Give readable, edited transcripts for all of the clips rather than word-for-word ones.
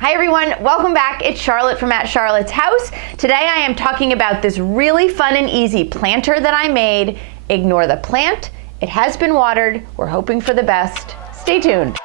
Hi everyone, welcome back. It's Charlotte from At Charlotte's House. Today I am talking about this really fun and easy planter that I made. Ignore the plant. It has been watered. We're hoping for the best. Stay tuned.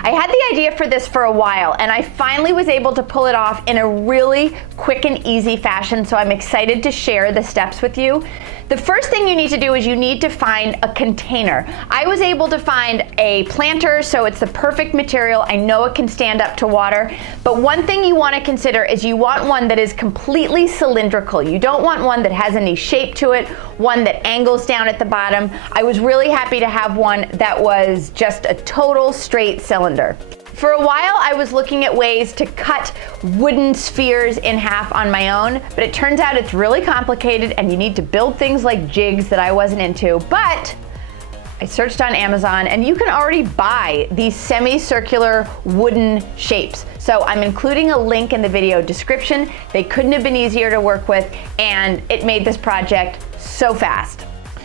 I had the idea for this for a while, and I finally was able to pull it off in a really quick and easy fashion, so I'm excited to share the steps with you. The first thing you need to do is you need to find a container. I was able to find a planter, so it's the perfect material. I know it can stand up to water, but one thing you want to consider is you want one that is completely cylindrical. You don't want one that has any shape to it, one that angles down at the bottom. I was really happy to have one that was just a total straight cylinder. For a while, I was looking at ways to cut wooden spheres in half on my own, but it turns out it's really complicated and you need to build things like jigs that I wasn't into. But I searched on Amazon and you can already buy these semicircular wooden shapes. So I'm including a link in the video description. They couldn't have been easier to work with, and it made this project so fast.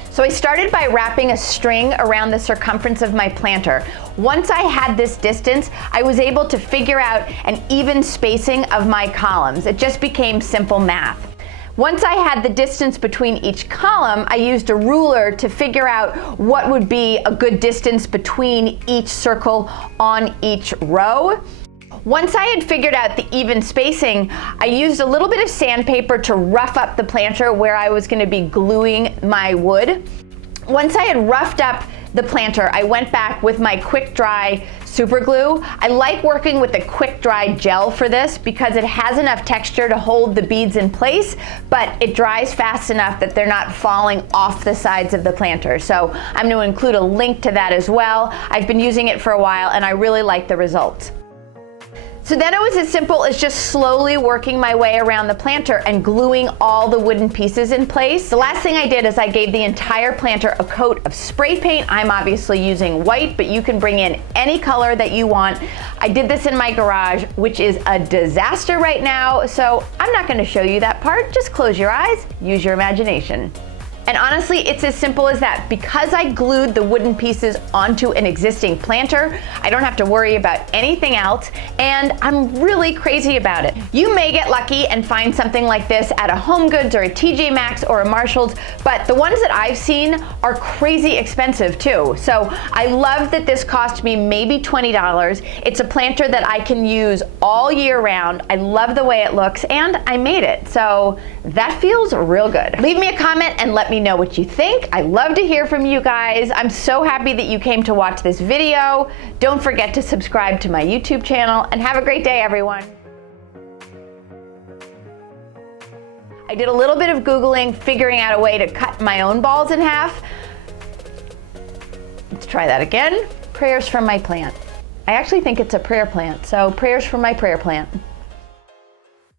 So I started by wrapping a string around the circumference of my planter. Once I had this distance, I was able to figure out an even spacing of my columns. It just became simple math. Once I had the distance between each column, I used a ruler to figure out what would be a good distance between each circle on each row. Once I had figured out the even spacing, I used a little bit of sandpaper to rough up the planter where I was going to be gluing my wood. Once I had roughed up the planter, I went back with my quick dry super glue. I like working with the quick dry gel for this because it has enough texture to hold the beads in place, but it dries fast enough that they're not falling off the sides of the planter. So I'm going to include a link to that as well. I've been using it for a while and I really like the results. So then it was as simple as just slowly working my way around the planter and gluing all the wooden pieces in place. The last thing I did is I gave the entire planter a coat of spray paint. I'm obviously using white, but you can bring in any color that you want. I did this in my garage, which is a disaster right now, so I'm not going to show you that part. Just close your eyes, use your imagination. And honestly, it's as simple as that. Because I glued the wooden pieces onto an existing planter, I don't have to worry about anything else, and I'm really crazy about it. You may get lucky and find something like this at a Home Goods or a TJ Maxx or a Marshall's, but the ones that I've seen are crazy expensive too. So I love that this cost me maybe $20. It's a planter that I can use all year round. I love the way it looks, and I made it. So that feels real good. Leave me a comment and let me know what you think. I love to hear from you guys. I'm so happy that you came to watch this video. Don't forget to subscribe to my YouTube channel, and have a great day, everyone. I did a little bit of Googling, figuring out a way to cut my own balls in half. Let's try that again. Prayers from my plant. I actually think it's a prayer plant, so prayers from my prayer plant.